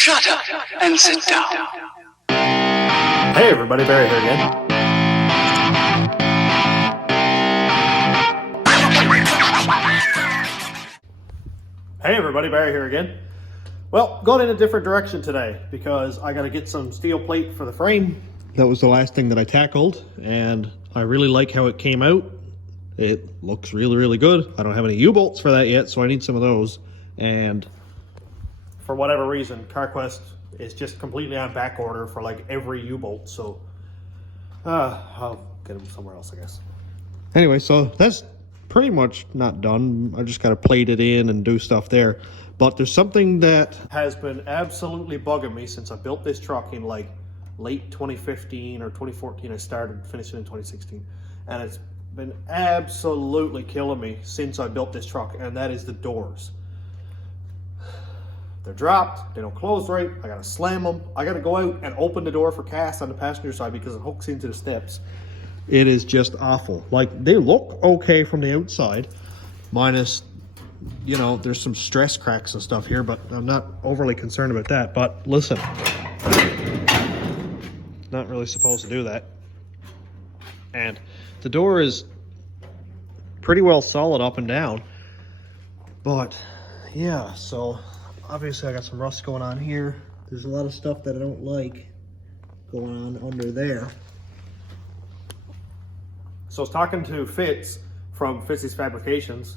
Shut up and sit down. Hey everybody, Barry here again. Hey everybody, Barry here again. Well, going in a different direction today because I got to get some steel plate for the frame. That was the last thing that I tackled, and I really like how it came out. It looks really, really good. I don't have any U-bolts for that yet, so I need some of those. And for whatever reason, CarQuest is just completely on back order for like every U-bolt, so I'll get them somewhere else, I guess. Anyway, so that's pretty much not done. I just got to plate it in and do stuff there. But there's something that has been absolutely bugging me since I built this truck in like late 2015 or 2014. I started finishing in 2016, and it's been absolutely killing me since I built this truck, and that is the doors. They're dropped, they don't close right, I gotta slam them, I gotta go out and open the door for cast on the passenger side because it hooks into the steps. It is just awful. Like, they look okay from the outside, minus, you know, there's some stress cracks and stuff here, but I'm not overly concerned about that. But listen, not really supposed to do that. And the door is pretty well solid up and down, but yeah, so obviously I got some rust going on here. There's a lot of stuff that I don't like going on under there. So I was talking to Fitz from Fitz's Fabrications,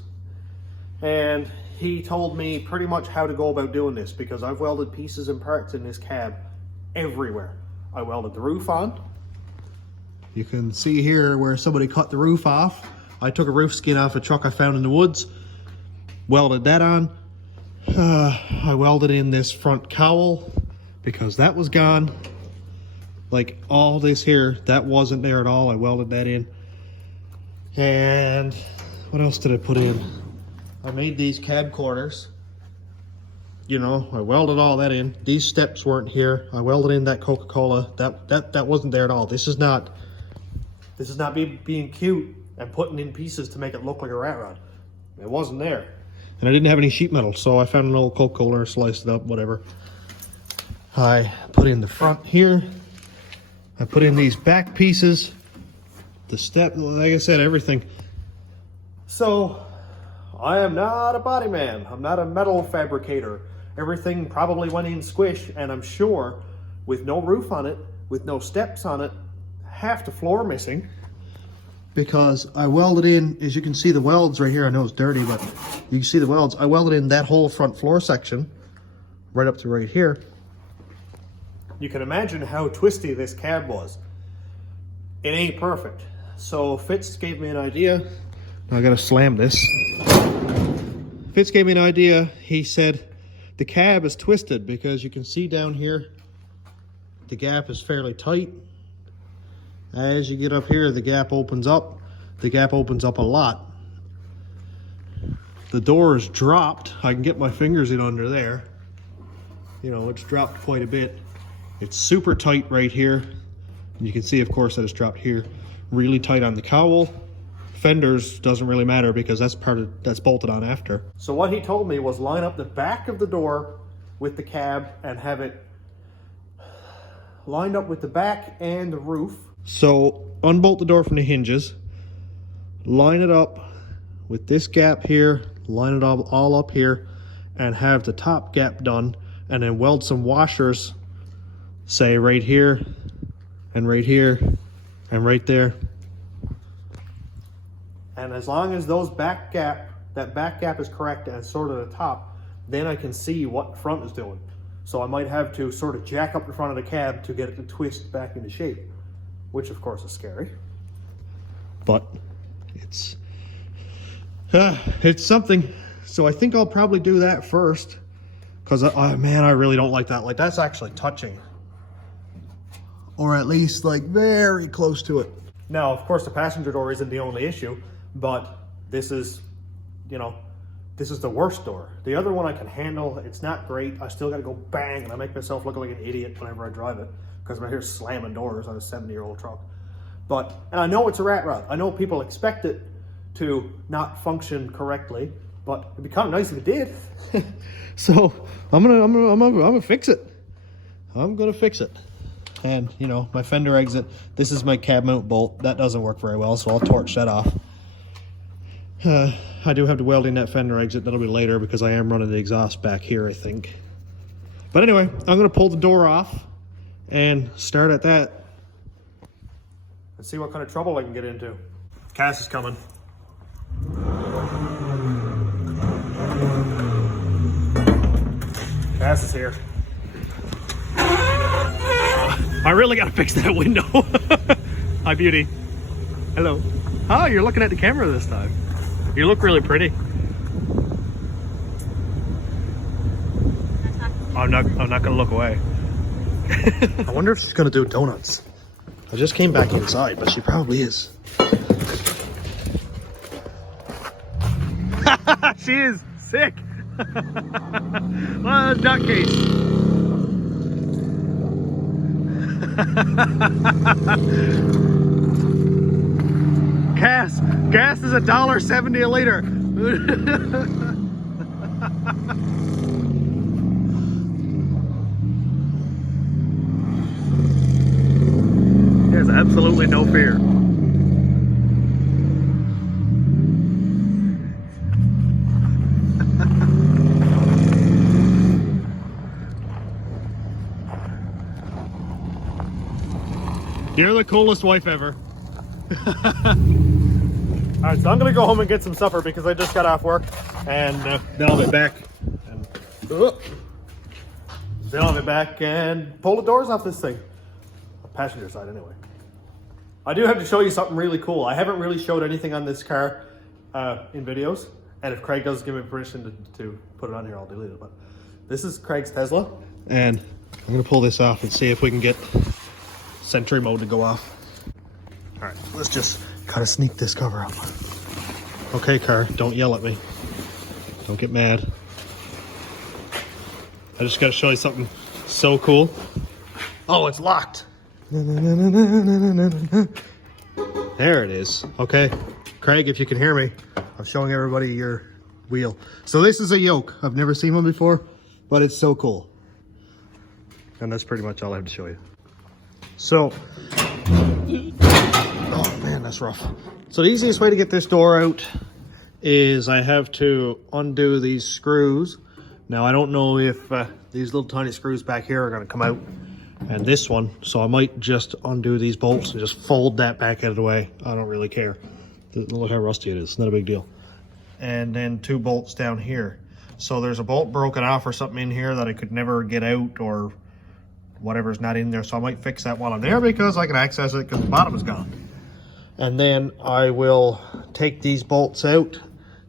and he told me pretty much how to go about doing this because I've welded pieces and parts in this cab everywhere. I welded the roof on. You can see here where somebody cut the roof off. I took a roof skin off a truck I found in the woods, welded that on. I welded in this front cowl because that was gone. Like all this here, that wasn't there at all. I welded that in. And what else did I put in? I made these cab corners. You know, I welded all that in. These steps weren't here. I welded in that Coca-Cola. That wasn't there at all. This is not me being cute and putting in pieces to make it look like a rat rod. It wasn't there. And I didn't have any sheet metal, so I found an old Coca-Cola, sliced it up, whatever. I put in the front here. I put in these back pieces. The step, like I said, everything. So, I am not a body man. I'm not a metal fabricator. Everything probably went in squish, and I'm sure with no roof on it, with no steps on it, half the floor missing. Because I welded in, as you can see the welds right here. I know it's dirty, but you can see the welds. I welded in that whole front floor section, right up to right here. You can imagine how twisty this cab was. It ain't perfect. So Fitz gave me an idea. Now I gotta slam this. Fitz gave me an idea. He said the cab is twisted because you can see down here, the gap is fairly tight. As you get up here, the gap opens up. The gap opens up a lot. The door is dropped. I can get my fingers in under there. You know, it's dropped quite a bit. It's super tight right here. And you can see, of course, that it's dropped here. Really tight on the cowl. Fenders doesn't really matter because that's bolted on after. So what he told me was line up the back of the door with the cab and have it lined up with the back and the roof. So unbolt the door from the hinges, line it up with this gap here, line it all up here, and have the top gap done, and then weld some washers, say right here, and right here, and right there. And as long as that back gap is correct and sort of the top, then I can see what the front is doing. So I might have to sort of jack up the front of the cab to get it to twist back into shape, which of course is scary, but it's something. So I think I'll probably do that first because man, I really don't like that. Like, that's actually touching, or at least like very close to it. Now, of course, the passenger door isn't the only issue, but this is, you know, this is the worst door. The other one I can handle. It's not great. I still got to go bang, and I make myself look like an idiot whenever I drive it because I'm here slamming doors on a 70-year-old truck. But, and I know it's a rat rod. I know people expect it to not function correctly, but it'd be kind of nice if it did. So I'm gonna fix it. I'm gonna fix it. And you know, my fender exit, this is my cab mount bolt. That doesn't work very well, so I'll torch that off. I do have to weld in that fender exit. That'll be later because I am running the exhaust back here, I think. But anyway, I'm gonna pull the door off and start at that. Let's see what kind of trouble I can get into. Cass is coming. Cass is here. I really gotta fix that window. Hi, beauty. Hello. Oh, you're looking at the camera this time. You look really pretty. I'm not gonna look away. I wonder if she's gonna do donuts. I just came back inside, but she probably is. She is sick. Well, duck case. Gas is $1.70 a liter. There's absolutely no fear. You're the coolest wife ever. Alright, so I'm gonna go home and get some supper because I just got off work, and then I'll be back. And, then I'll be back and pull the doors off this thing. Passenger side, anyway. I do have to show you something really cool. I haven't really showed anything on this car in videos, and if Craig does give me permission to put it on here, I'll delete it. But this is Craig's Tesla, and I'm gonna pull this off and see if we can get Sentry mode to go off. All right, let's just kind of sneak this cover up. Okay, car, don't yell at me. Don't get mad. I just gotta show you something so cool. Oh, it's locked. There it is. Okay, Craig, if you can hear me, I'm showing everybody your wheel. So this is a yoke. I've never seen one before, but it's so cool. And that's pretty much all I have to show you. So, oh man, that's rough. So the easiest way to get this door out is I have to undo these screws. Now I don't know if these little tiny screws back here are gonna come out, and this one, so I might just undo these bolts and just fold that back out of the way. I don't really care. Look how rusty it is, it's not a big deal. And then 2 bolts down here. So there's a bolt broken off or something in here that I could never get out, or whatever's not in there, so I might fix that while I'm there because I can access it because the bottom is gone. And then I will take these bolts out,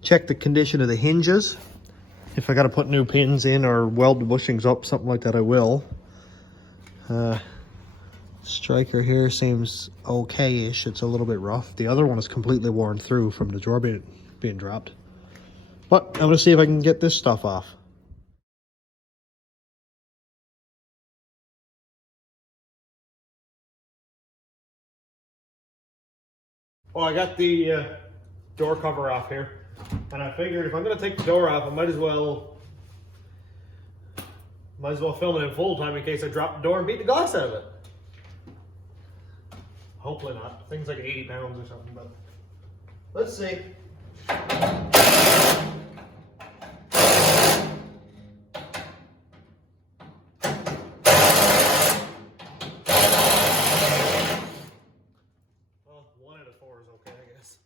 check the condition of the hinges. If I got to put new pins in or weld the bushings up, something like that, I will. Striker here seems okay-ish. It's a little bit rough. The other one is completely worn through from the drawer being dropped. But I'm going to see if I can get this stuff off. Well, I got the door cover off here, and I figured if I'm going to take the door off, I might as well film it in full time in case I drop the door and beat the glass out of it. Hopefully not. Things like 80 pounds or something, but let's see. Well, 1 out of 4 is okay, I guess.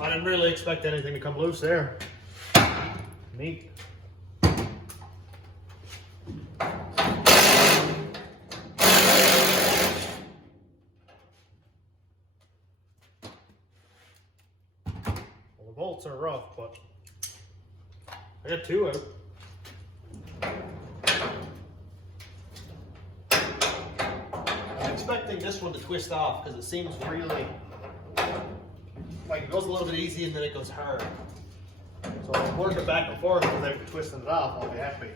I didn't really expect anything to come loose there. Neat. Well, the bolts are rough, but I got 2 out. I'm expecting this one to twist off because it seems really like it goes a little bit easy and then it goes hard. So I'll work it back and forth without twisting it off. I'll be happy.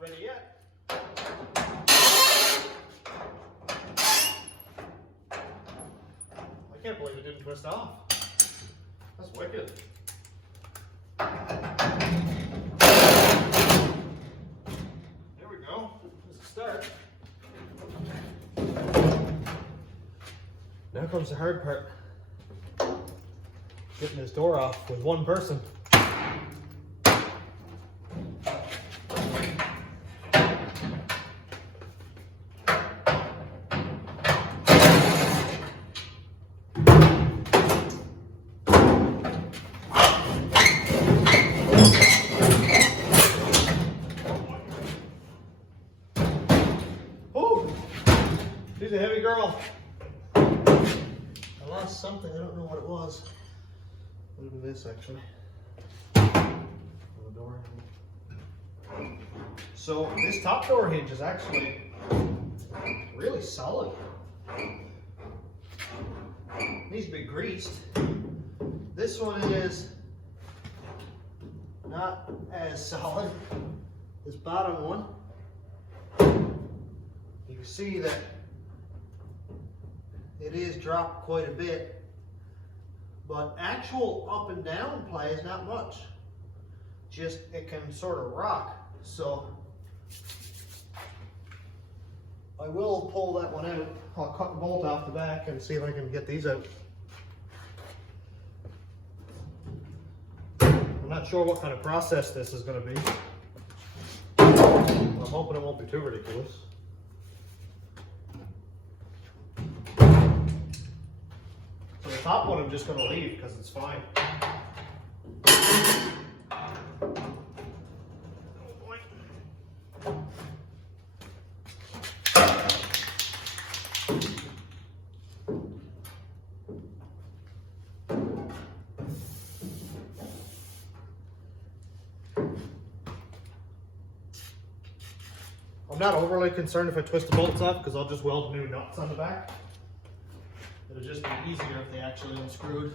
not ready yet. I can't believe it didn't twist off. That's wicked. There we go. There's a start. Now comes the hard part. Getting this door off with one person. Oh, she's a heavy girl. I lost something, I don't know what it was. Would have been this actually. The door. So this top door hinge is actually really solid. Needs to be greased. This one is not as solid. This bottom one, you can see that it is dropped quite a bit, but actual up and down play is not much. Just it can sort of rock. So I will pull that one out. I'll cut the bolt off the back and see if I can get these out. I'm not sure what kind of process this is going to be. I'm hoping it won't be too ridiculous. So the top one I'm just going to leave because it's fine. I'm not overly concerned if I twist the bolts off because I'll just weld new nuts on the back. It'll just be easier if they actually unscrewed.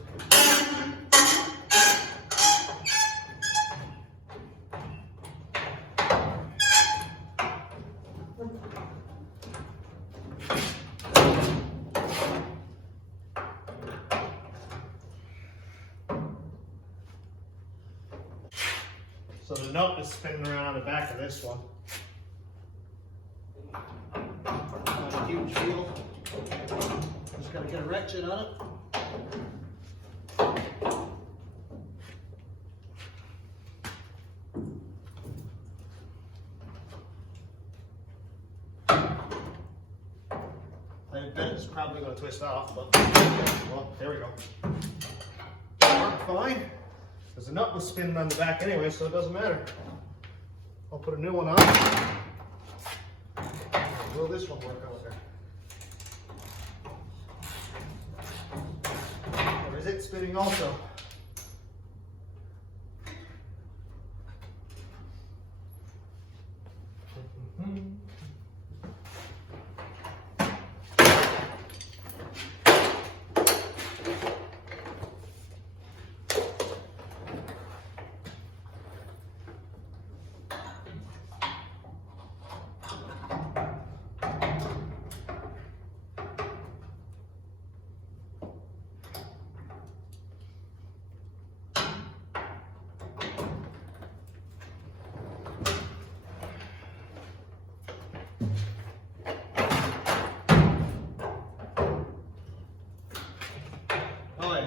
So the nut is spinning around on the back of this one. Not a huge deal. Just gotta get a ratchet on it. I bet it's probably gonna twist off, but well, there we go. Worked fine. Because the nut was spinning on the back anyway, so it doesn't matter. I'll put a new one on. Will this one work out there? Or is it spinning also?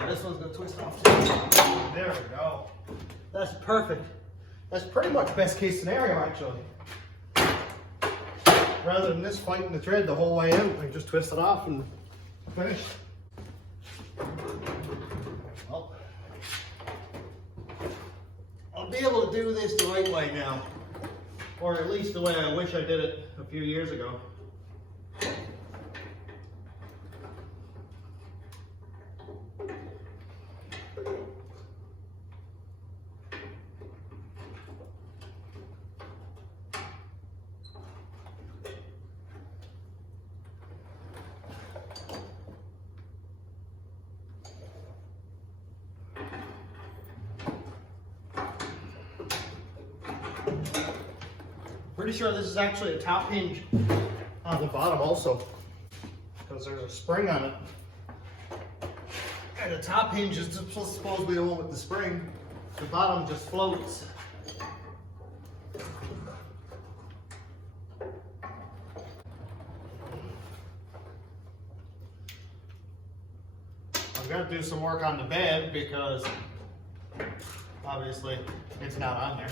This one's going to twist off too. There we go. That's perfect. That's pretty much best case scenario actually. Rather than this fighting the thread the whole way in, I can just twist it off and finish. Well, I'll be able to do this the right way now. Or at least the way I wish I did it a few years ago. Pretty sure this is actually a top hinge on the bottom also, because there's a spring on it. And the top hinge is supposed to be the one with the spring. The bottom just floats. I'm going to do some work on the bed because obviously it's not on there.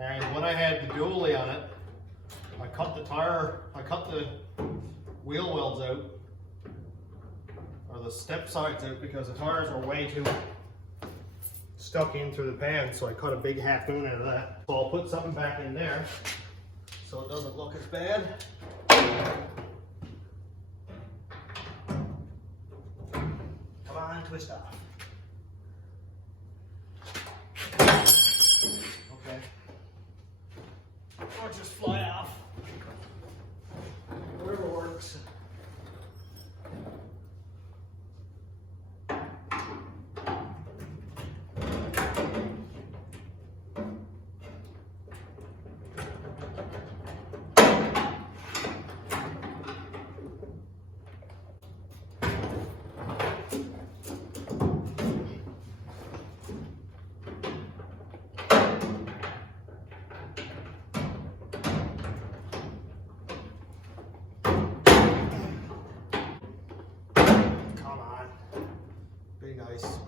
And when I had the dually on it, I cut the wheel welds out, or the step sides out, because the tires were way too stuck in through the pan, so I cut a big half moon out of that. So I'll put something back in there so it doesn't look as bad. Come on, twist off. Okay. Or just fly off. Whatever works. Nice.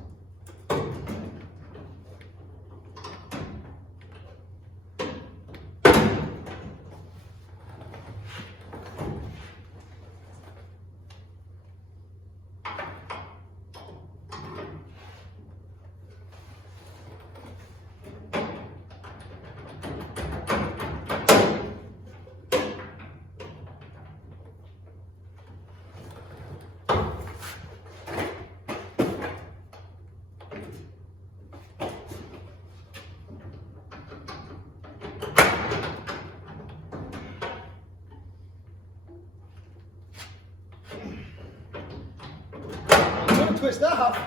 Twist off.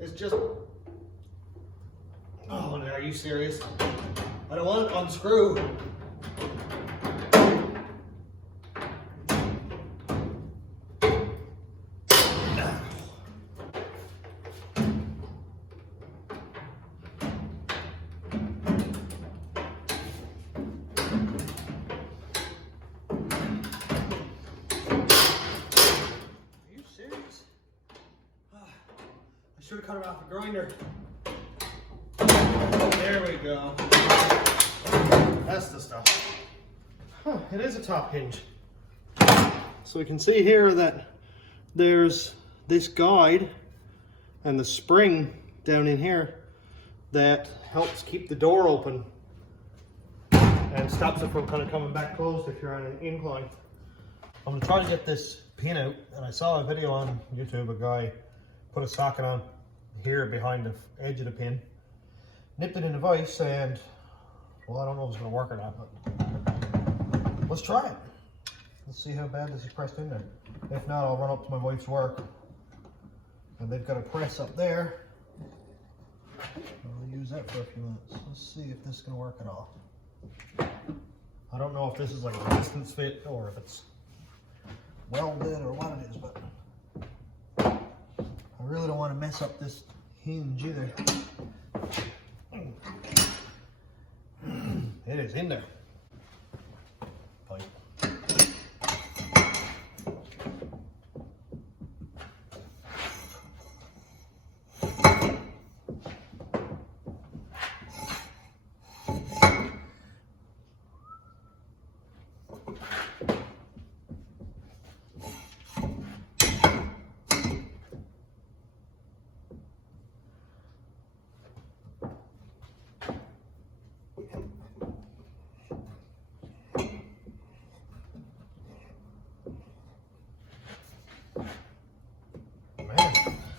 It's just, oh, are you serious? I don't want it to unscrew. Should have cut it off the grinder. There we go. That's the stuff. Huh, it is a top hinge. So we can see here that there's this guide and the spring down in here that helps keep the door open and stops it from kind of coming back closed if you're on an incline. I'm going to try to get this pin out, and I saw a video on YouTube, a guy put a socket on here behind the edge of the pin, nipped it in the vise, and well, I don't know if it's going to work or not, but let's try it. Let's see how bad this is pressed in there. If not, I'll run up to my wife's work, and they've got a press up there. I'll use that for a few minutes. Let's see if this is going to work at all. I don't know if this is like a distance fit or if it's welded or what it is, but I really don't want to mess up this hinge either. It is in there. Pipe.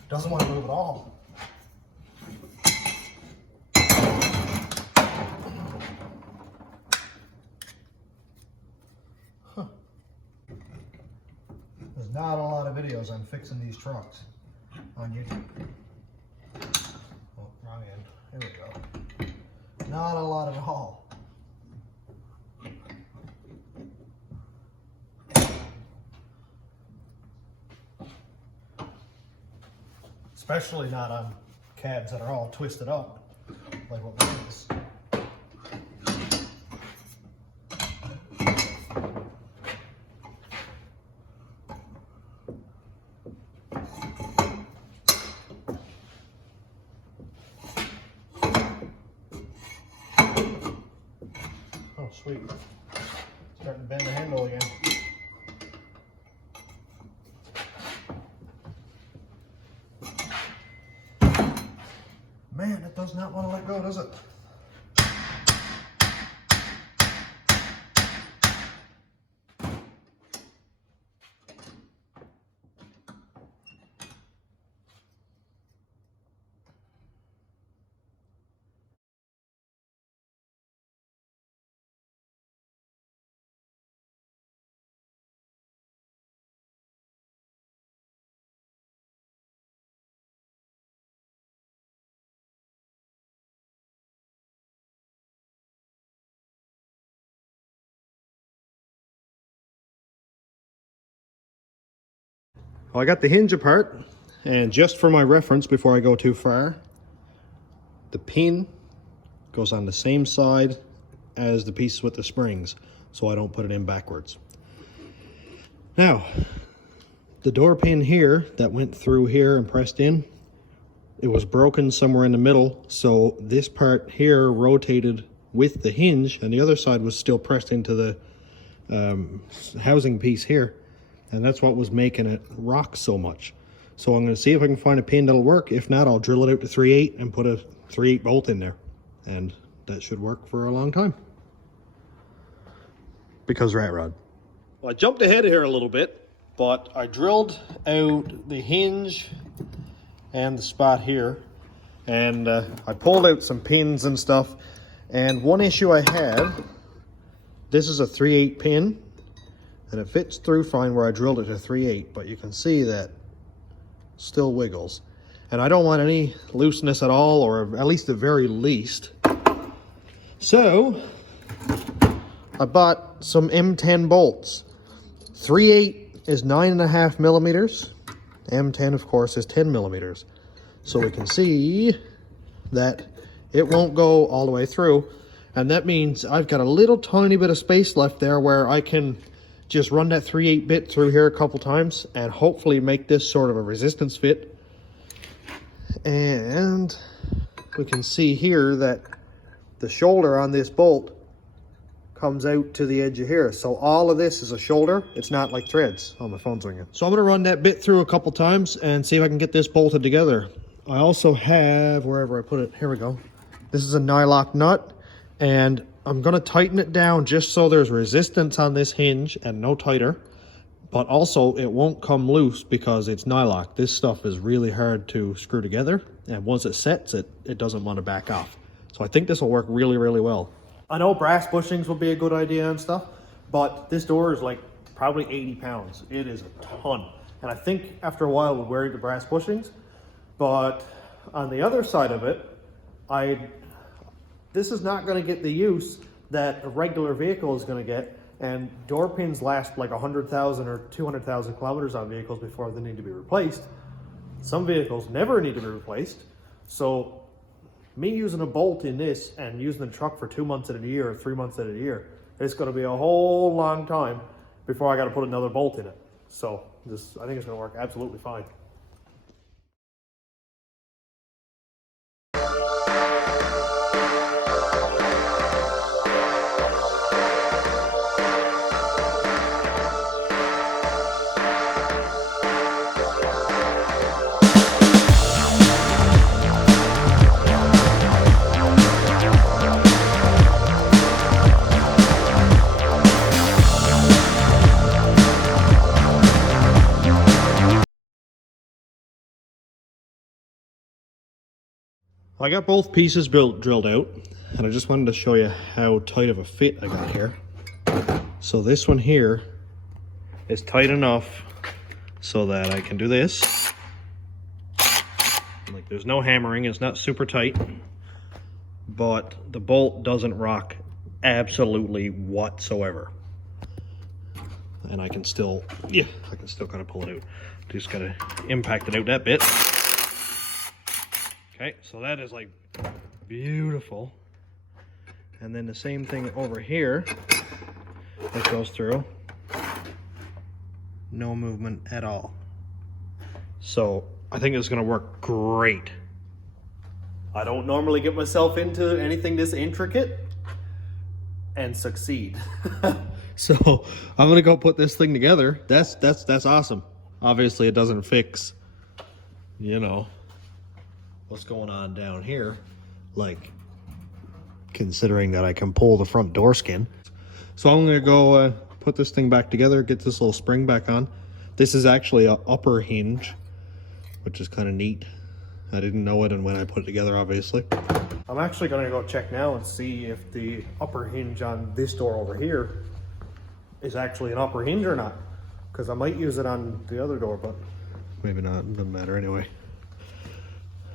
Doesn't want to move at all. Huh. Not a lot of videos on fixing these trucks on YouTube. Oh, wrong end. Here we go. Not a lot at all. Especially not on cabs that are all twisted up, like what Wynn is. Oh, sweet. Starting to bend the handle again. Man, it does not want to let go, does it? Well, I got the hinge apart, and just for my reference before I go too far, the pin goes on the same side as the piece with the springs, so I don't put it in backwards. Now, the door pin here that went through here and pressed in, it was broken somewhere in the middle, so this part here rotated with the hinge, and the other side was still pressed into the housing piece here. And that's what was making it rock so much. So I'm going to see if I can find a pin that'll work. If not, I'll drill it out to 3/8 and put a 3/8 bolt in there. And that should work for a long time. Because rat rod. Well, I jumped ahead here a little bit, but I drilled out the hinge and the spot here. And I pulled out some pins and stuff. And one issue I had, this is a 3/8 pin. And it fits through fine where I drilled it to 3/8, but you can see that still wiggles. And I don't want any looseness at all, or at least the very least. So I bought some M10 bolts. 3/8 is 9.5 millimeters. M10, of course, is 10 millimeters. So we can see that it won't go all the way through. And that means I've got a little tiny bit of space left there where I can just run that 3/8 bit through here a couple times and hopefully make this sort of a resistance fit. And we can see here that the shoulder on this bolt comes out to the edge of here. So all of this is a shoulder. It's not like threads. Oh, my phone's ringing. So I'm going to run that bit through a couple times and see if I can get this bolted together. I also have, wherever I put it, here we go. This is a nylock nut, and I'm going to tighten it down just so there's resistance on this hinge and no tighter, but also it won't come loose because it's nylock. This stuff is really hard to screw together, and once it sets, it doesn't want to back off. So I think this will work really, really well. I know brass bushings will be a good idea and stuff, but this door is like probably 80 pounds. It is a ton. And I think after a while we'll wear the brass bushings, but on the other side of it, this is not going to get the use that a regular vehicle is going to get, and door pins last like 100,000 or 200,000 kilometers on vehicles before they need to be replaced. Some vehicles never need to be replaced. So me using a bolt in this and using the truck for 2 months at a year or 3 months at a year, it's going to be a whole long time before I got to put another bolt in it. So I think it's going to work absolutely fine. I got both pieces drilled out, and I just wanted to show you how tight of a fit I got here. So this one here is tight enough so that I can do this. Like, there's no hammering, it's not super tight, but the bolt doesn't rock absolutely whatsoever. And I can still, yeah, I can still kind of pull it out. Just gotta impact it out that bit. Okay, so that is like beautiful. And then the same thing over here, it goes through. No movement at all. So I think it's gonna work great. I don't normally get myself into anything this intricate and succeed. So I'm gonna go put this thing together. That's awesome. Obviously it doesn't fix, you know, what's going on down here, like considering that I can pull the front door skin. So I'm gonna go put this thing back together, get this little spring back on. This is actually an upper hinge, which is kind of neat. I didn't know it and when I put it together, obviously. I'm actually gonna go check now and see if the upper hinge on this door over here is actually an upper hinge or not, because I might use it on the other door, but maybe not. It doesn't matter anyway.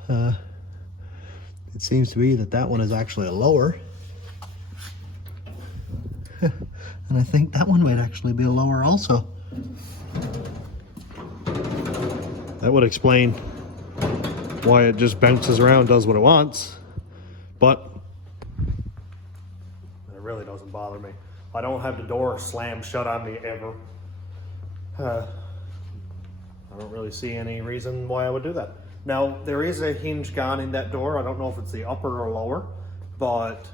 It seems to be that one is actually a lower. And I think that one might actually be a lower also. That would explain why it just bounces around, does what it wants, but it really doesn't bother me. I don't have the door slammed shut on me ever. I don't really see any reason why I would do that. Now, there is a hinge gone in that door. I don't know if it's the upper or lower, but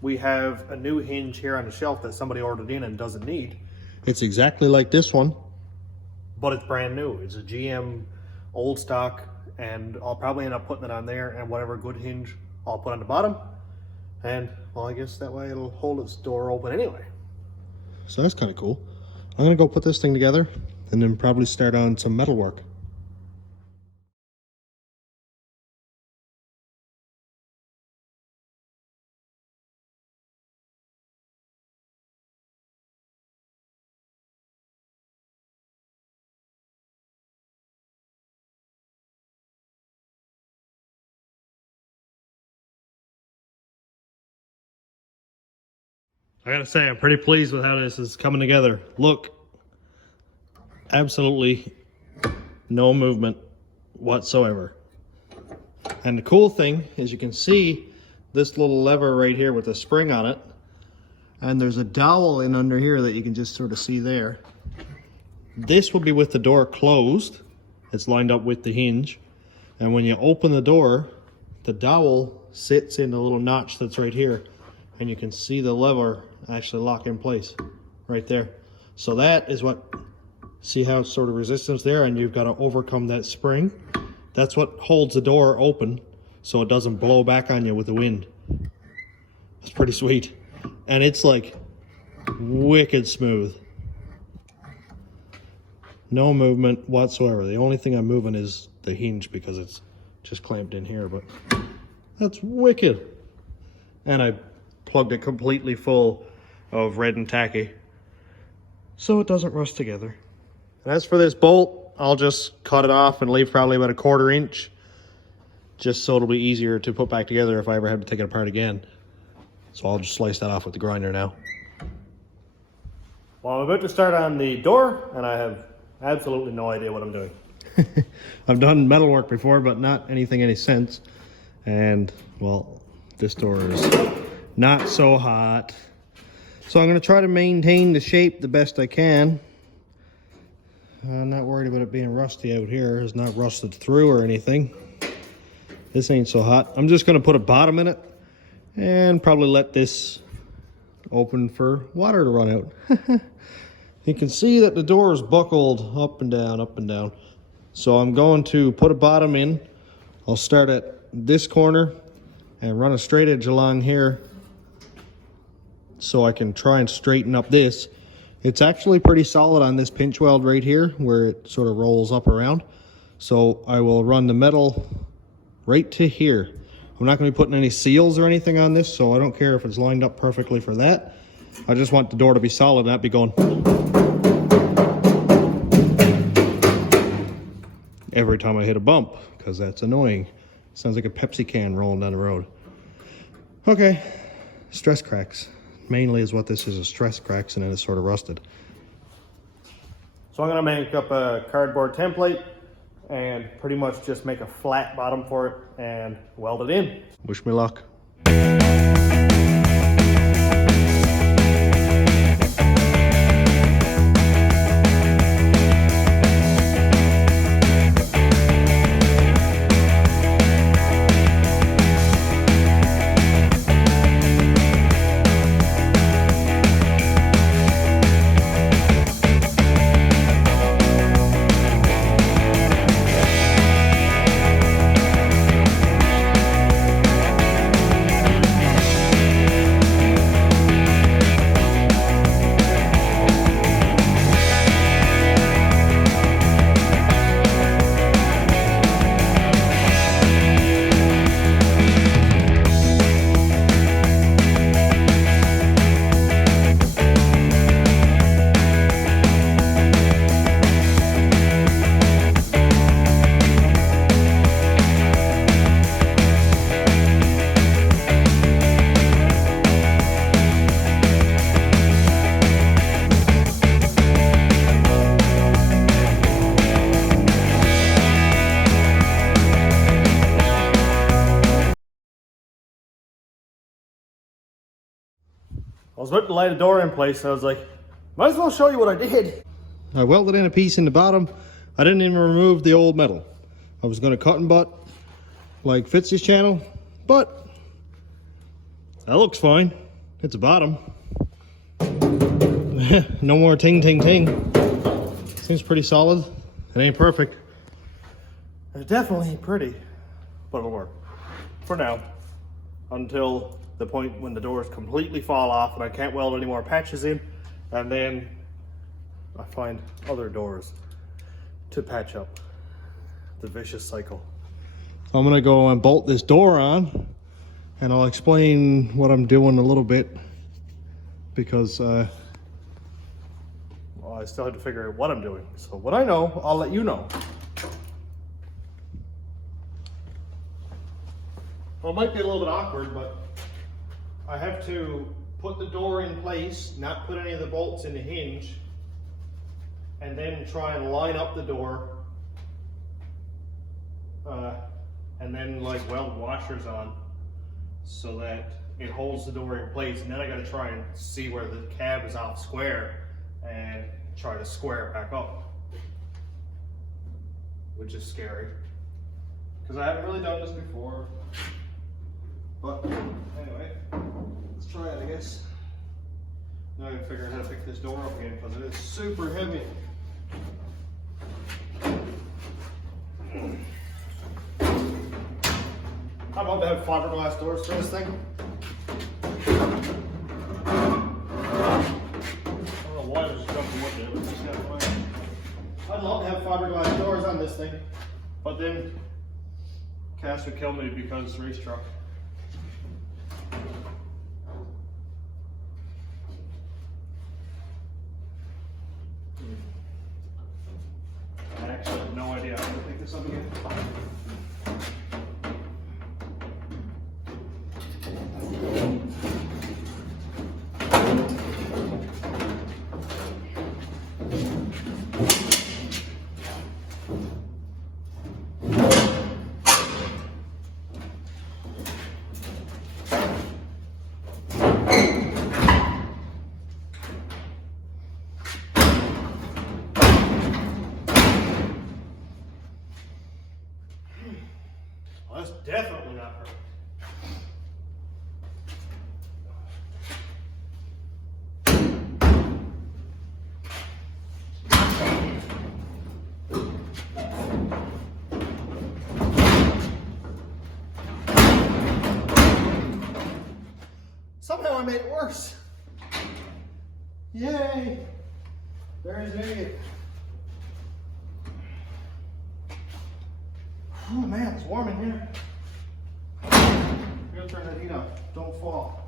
we have a new hinge here on the shelf that somebody ordered in and doesn't need. It's exactly like this one, but it's brand new. It's a GM old stock, and I'll probably end up putting it on there, and whatever good hinge I'll put on the bottom. And, well, I guess that way it'll hold its door open anyway. So that's kind of cool. I'm gonna go put this thing together and then probably start on some metal work. I gotta say, I'm pretty pleased with how this is coming together. Look, absolutely no movement whatsoever. And the cool thing is you can see this little lever right here with a spring on it, and there's a dowel in under here that you can just sort of see there. This will be with the door closed. It's lined up with the hinge, and when you open the door, the dowel sits in the little notch that's right here, and you can see the lever actually lock in place right there. So that is what, see how it's sort of resistance there, and you've got to overcome that spring. That's what holds the door open so it doesn't blow back on you with the wind. It's pretty sweet. And it's like wicked smooth. No movement whatsoever. The only thing I'm moving is the hinge because it's just clamped in here, but that's wicked. And I plugged it completely full of red and tacky so it doesn't rust together. And as for this bolt, I'll just cut it off and leave probably about 1/4 inch, just so it'll be easier to put back together if I ever have to take it apart again. So I'll just slice that off with the grinder now. Well, I'm about to start on the door, and I have absolutely no idea what I'm doing. I've done metal work before, but not anything any sense. And, well, this door is not so hot. So I'm going to try to maintain the shape the best I can. I'm not worried about it being rusty out here. It's not rusted through or anything. This ain't so hot. I'm just going to put a bottom in it and probably let this open for water to run out. You can see that the door is buckled up and down, up and down. So I'm going to put a bottom in. I'll start at this corner and run a straight edge along here so I can try and straighten up this. It's actually pretty solid on this pinch weld right here where it sort of rolls up around. So I will run the metal right to here. I'm not going to be putting any seals or anything on this, so I don't care if it's lined up perfectly for that. I just want the door to be solid and not be going. every time I hit a bump, because that's annoying. Sounds like a Pepsi can rolling down the road. Okay, stress cracks. Mainly is what this is stress cracks, and then it's sort of rusted. So I'm gonna make up a cardboard template and pretty much just make a flat bottom for it and weld it in. Wish me luck. I was about to lay the door in place, and I was like, might as well show you what I did. I welded in a piece in the bottom. I didn't even remove the old metal. I was gonna cut and butt like Fitzy's channel, but that looks fine. It's a bottom. No more ting ting ting. Seems pretty solid. It ain't perfect. It's definitely ain't pretty, but it'll work for now until the point when the doors completely fall off and I can't weld any more patches in, and then I find other doors to patch up. The vicious cycle. So I'm gonna go and bolt this door on, and I'll explain what I'm doing a little bit, because well, I still have to figure out what I'm doing. So when I know, I'll let you know. Well, it might be a little bit awkward, but I have to put the door in place, not put any of the bolts in the hinge, and then try and line up the door, and then like weld washers on so that it holds the door in place. And then I got to try and see where the cab is off square and try to square it back up, which is scary because I haven't really done this before. But anyway, let's try it, I guess. Now I gotta figure out how to pick this door up again because it is super heavy. I'd love to have fiberglass doors for this thing. I don't know why I was jumping with it, but it's kind of fine. I'd love to have fiberglass doors on this thing, but then Cass would kill me because race truck. I actually have no idea how to pick this up again. Well, that's definitely not perfect. Somehow I made it worse. Yay! There's an idiot. Oh man, it's warm in here. I'm gonna turn that heat off. Don't fall.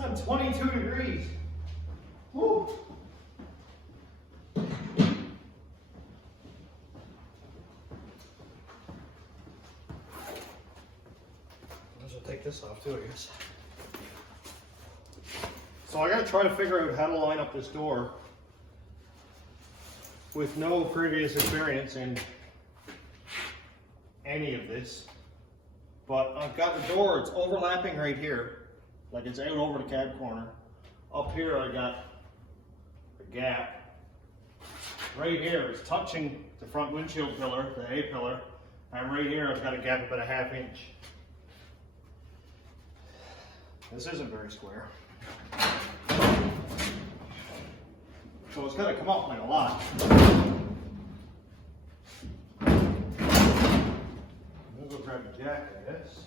at 22 degrees. Woo. Take this off too, I guess. So I gotta try to figure out how to line up this door with no previous experience in any of this. But I've got the door, it's overlapping right here, like it's out over the cab corner. Up here I got a gap. Right here it's touching the front windshield pillar, the A pillar, and right here I've got a gap about a ½ inch. This isn't very square. So it's gonna come up like a lot. I'm gonna go grab the jack, I guess.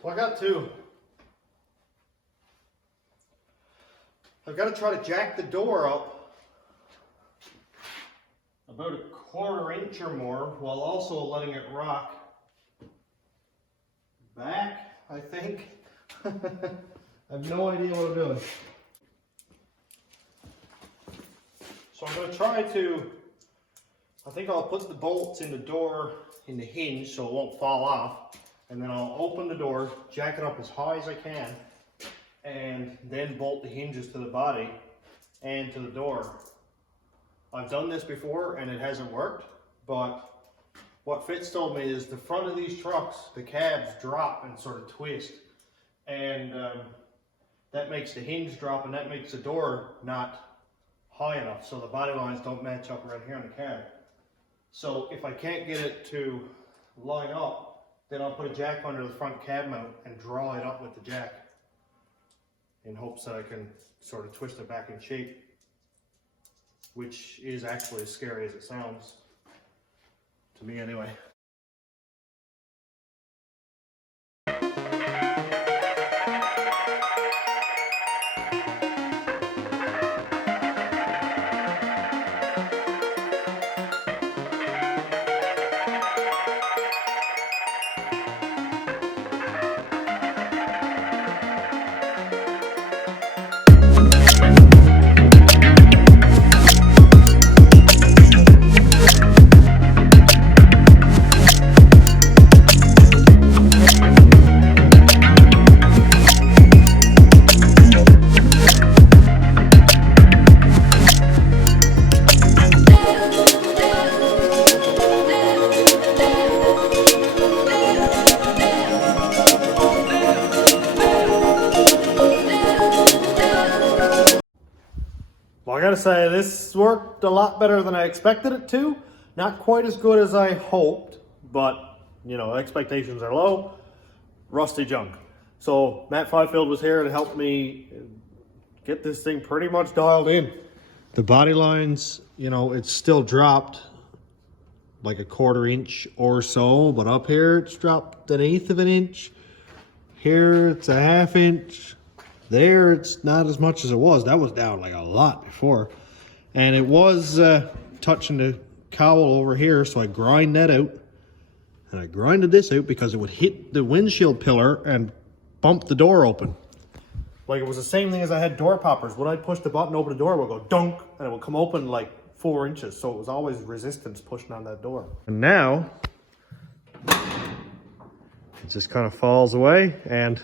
So I've got to try to jack the door up about a ½ inch or more while also letting it rock back, I think. I have no idea what I'm doing. So I'm going to try to, I think I'll put the bolts in the door in the hinge so it won't fall off, and then I'll open the door, jack it up as high as I can, and then bolt the hinges to the body and to the door. I've done this before and it hasn't worked, but what Fitz told me is the front of these trucks, the cabs drop and sort of twist, and that makes the hinge drop, and that makes the door not high enough, so the body lines don't match up right here on the cab. So if I can't get it to line up, then I'll put a jack under the front cab mount and draw it up with the jack in hopes that I can sort of twist it back in shape, which is actually as scary as it sounds, to me anyway. I gotta say, this worked a lot better than I expected it to. Not quite as good as I hoped, but you know, expectations are low. Rusty junk. So Matt Fifield was here to help me get this thing pretty much dialed in. The body lines, you know, it's still dropped like a ½ inch or so, but up here it's dropped 1/8 of an inch. Here it's a ½ inch. There it's not as much as it was. That was down like a lot before. And it was touching the cowl over here, so I grind that out. And I grinded this out because it would hit the windshield pillar and bump the door open. Like it was the same thing as I had door poppers. When I'd push the button, open the door, it would go dunk, and it would come open like 4 inches. So it was always resistance pushing on that door. And now, it just kind of falls away, and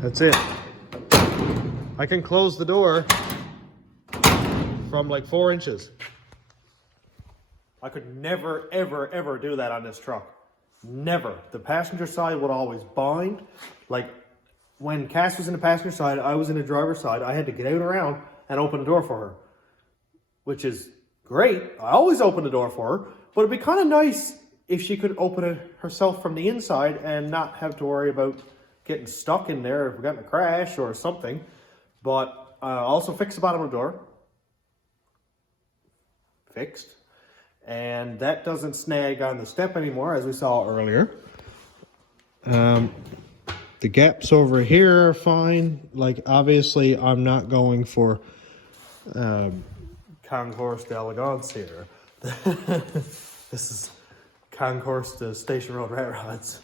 that's it. I can close the door from like 4 inches. I could never, ever, ever do that on this truck. Never. The passenger side would always bind. Like when Cass was in the passenger side, I was in the driver's side. I had to get out around and open the door for her, which is great. I always open the door for her, but it'd be kind of nice if she could open it herself from the inside and not have to worry about getting stuck in there if we got in a crash or something. But also fixed the bottom of the door. Fixed. And that doesn't snag on the step anymore, as we saw earlier. The gaps over here are fine. Like, obviously, I'm not going for Concours d'Elegance here. This is concourse to Station Road rat rods.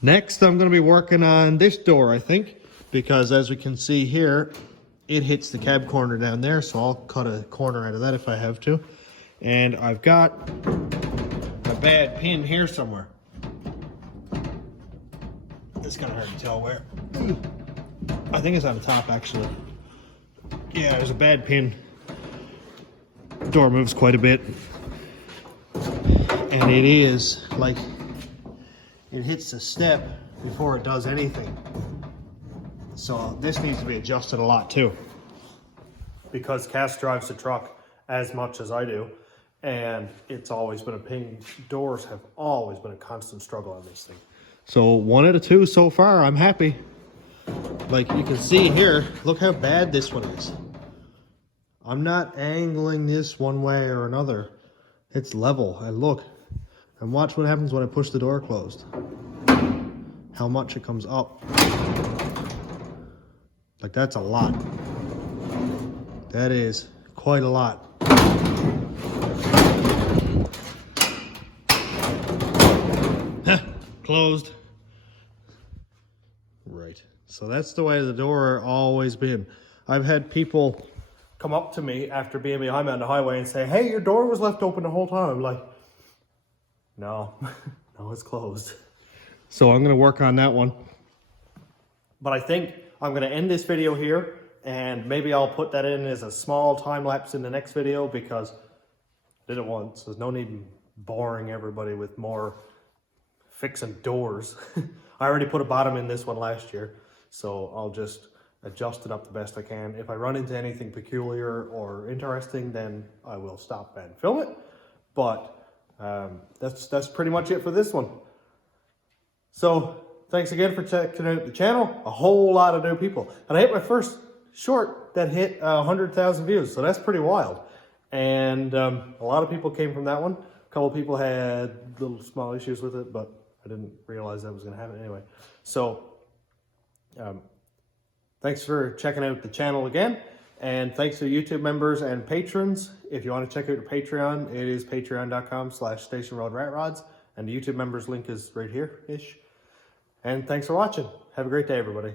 Next, I'm going to be working on this door, I think, because as we can see here, it hits the cab corner down there, so I'll cut a corner out of that if I have to. And I've got a bad pin here somewhere. It's kind of hard to tell where. I think it's on the top, actually. Yeah, there's a bad pin. Door moves quite a bit. And it is like, it hits the step before it does anything. So this needs to be adjusted a lot too. Because Cass drives the truck as much as I do. And it's always been a pain. Doors have always been a constant struggle on this thing. So 1 out of 2 so far, I'm happy. Like you can see here, look how bad this one is. I'm not angling this one way or another. It's level, and look. And watch what happens when I push the door closed. How much it comes up. Like that's a lot. That is quite a lot. Closed. Right. So that's the way the door always been. I've had people come up to me after being behind me on the highway and say, hey, your door was left open the whole time. I'm like, no, no, it's closed. So I'm going to work on that one. But I think I'm going to end this video here, and maybe I'll put that in as a small time lapse in the next video because I did it once. There's no need in boring everybody with more fixing doors. I already put a bottom in this one last year, so I'll just adjust it up the best I can. If I run into anything peculiar or interesting, then I will stop and film it. But that's pretty much it for this one. So thanks again for checking out the channel. A whole lot of new people. And I hit my first short that hit 100,000 views, so that's pretty wild. And a lot of people came from that one. A couple of people had little small issues with it, but I didn't realize that was going to happen anyway. So thanks for checking out the channel again. And thanks to YouTube members and patrons. If you want to check out the Patreon, it is patreon.com/stationroadratrods. And the YouTube members link is right here-ish. And thanks for watching. Have a great day, everybody.